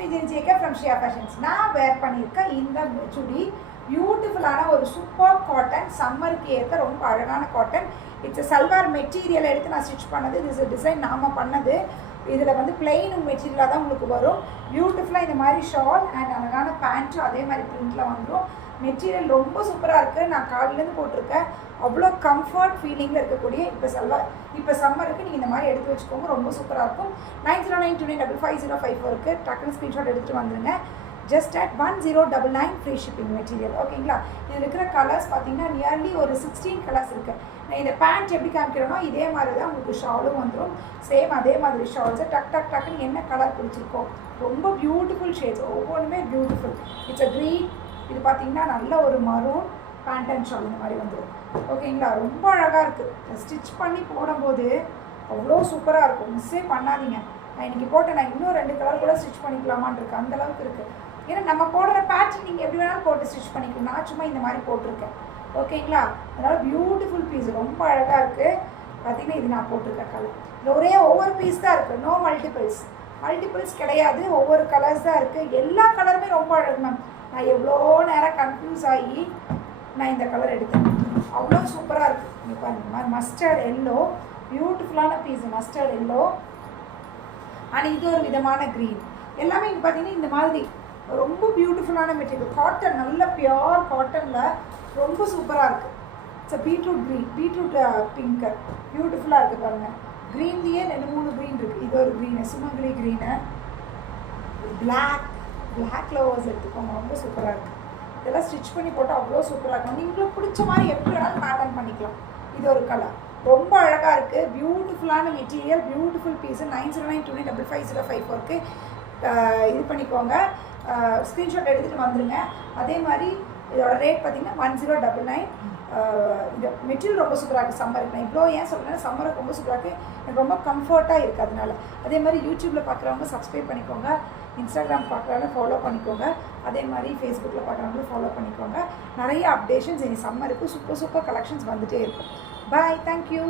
Me Jeni JK from Shiya fashions. நான் wear பண்ணியிருக்கேன் இந்த சுடி பியூட்டிஃபுல்லான ஒரு சூப்பர் காட்டன், சம்மருக்கு ஏற்ற ரொம்ப அழகான காட்டன். இட்ஸ் சல்வார் மெட்டீரியல் எடுத்து நான் ஸ்டிச் பண்ணது. இது டிசைன் நாம் பண்ணது. இதில் வந்து பிளெயின் மெட்டீரியலாக தான் உங்களுக்கு வரும். பியூட்டிஃபுல்லாக இந்த மாதிரி ஷால் அண்ட் அழகான பேண்ட்டும் அதே மாதிரி பிரிண்டில் வந்துடும். மெட்டீரியல் ரொம்ப சூப்பராக இருக்குது. நான் காலையிலேருந்து போட்டிருக்கேன். அவ்வளோ கம்ஃபர்ட் ஃபீலிங்கில் இருக்கக்கூடிய இப்போ சம்மருக்கு நீங்கள் இந்த மாதிரி எடுத்து வச்சுக்கோங்க. ரொம்ப சூப்பராக இருக்கும். 9092955054 டக்குனு ஸ்க்ரீன்ஷாட் எடுத்துகிட்டு வந்துடுங்க. Just at 1099 free shipping material. ஓகேங்களா? இதில் இருக்கிற கலர்ஸ் பார்த்தீங்கன்னா நியர்லி ஒரு 16 கலர்ஸ் இருக்குது. நான் இந்த பேண்ட் எப்படி காமிக்கிறேனோ இதே மாதிரி தான் உங்களுக்கு ஷாலும் வந்துடும். சேம் அதே மாதிரி ஷால்ஸை டக்குன்னு என்ன கலர் பிடிச்சிருக்கோ ரொம்ப பியூட்டிஃபுல் ஷேட்ஸ், ஒவ்வொன்றுமே பியூட்டிஃபுல். It's a green. இது பார்த்தீங்கன்னா நல்ல ஒரு மரூன் பேண்ட் அண்ட் ஷால் இந்த மாதிரி வந்துடும். ஓகேங்களா? ரொம்ப அழகாக இருக்குது. ஸ்டிச் பண்ணி போடும்போது அவ்வளோ சூப்பராக இருக்கும். மிஸ்ஸே பண்ணாதீங்க. நான் இன்றைக்கி போட்டேன். நான் இன்னும் 2 கலர் கூட ஸ்டிச் பண்ணிக்கலாமான் இருக்குது. அந்தளவுக்கு இருக்குது. ஏன்னா நம்ம போடுற பேட்ச் நீங்கள் எப்படி வேணாலும் போட்டு ஸ்டிச் பண்ணிக்கலாம். நான் சும்மா இந்த மாதிரி போட்டிருக்கேன். ஓகேங்களா? அதனால் பியூட்டிஃபுல் பீஸ், ரொம்ப அழகாக இருக்குது. பார்த்தீங்கன்னா இது நான் போட்டிருக்கேன் கலர். இது ஒவ்வொரு பீஸ் தான் இருக்குது. நோ மல்டிபிள்ஸ் கிடையாது. ஒவ்வொரு கலர்ஸ் தான் இருக்குது. எல்லா கலருமே ரொம்ப அழகு மேம். நான் எவ்வளோ நேரம் கன்ஃபியூஸ் ஆகி நான் இந்த கலர் எடுத்தேன். அவ்வளோ சூப்பராக இருக்குது. இங்கே பாருங்கள் மாதிரி மஸ்டர்ட் எல்லோ, பியூட்டிஃபுல்லான பீஸ் மஸ்டர்ட் எல்லோ. ஆனால் இது ஒரு விதமான க்ரீன். எல்லாமே இங்கே பார்த்தீங்கன்னா இந்த மாதிரி ரொம்ப பியூட்டிஃபுல்லான மெட்டீரியல். காட்டன், நல்ல பியோர் காட்டனில் ரொம்ப சூப்பராக இருக்குது. It's beetroot green, beetroot pink, பியூட்டிஃபுல்லாக இருக்குது பாருங்கள். க்ரீன்லேயே 2-3 க்ரீன் இருக்குது. இது ஒரு க்ரீனு, சுமங்கலி க்ரீனு, பிளாக் லவர்ஸ் எடுத்துக்கோங்க. ரொம்ப சூப்பராக இருக்குது. இதெல்லாம் ஸ்டிச் பண்ணி போட்டால் அவ்வளோ சூப்பராக இருக்கும். நீங்களும் பிடிச்ச மாதிரி எப்படி வேணாலும் பேட்டர்ன் பண்ணிக்கலாம். இது ஒரு கலர் ரொம்ப அழகாக இருக்குது. பியூட்டிஃபுல்லான மெட்டீரியல், பியூட்டிஃபுல் பீஸு. 9092955054 இது பண்ணிக்கோங்க. ஸ்க்ரீன்ஷாட் எடுத்துகிட்டு வந்துடுங்க. அதே மாதிரி இதோட ரேட் பார்த்திங்கன்னா 1099. இந்த மெட்டீரியல் ரொம்ப சூப்பராக இருக்குது சம்மருக்கு. நான் இவ்வளோ ஏன் சொல்கிறேன்னா சம்மருக்கு ரொம்ப சூப்பராக இருக்குது. எனக்கு ரொம்ப கம்ஃபர்ட்டாக இருக்குது. அதனால அதே மாதிரி யூடியூப்பில் பார்க்குறவங்க சப்ஸ்கிரைப் பண்ணிக்கோங்க. இன்ஸ்டாகிராம் பார்க்குறவங்க ஃபாலோ பண்ணிக்கோங்க. அதே மாதிரி ஃபேஸ்புக்கில் பார்க்குறவங்களும் ஃபாலோ பண்ணிக்கோங்க. நிறைய அப்டேஷன்ஸ் இனி சம்மருக்கு சூப்பர் கலெக்ஷன்ஸ் வந்துகிட்டே இருக்கும். பாய், தேங்க்யூ.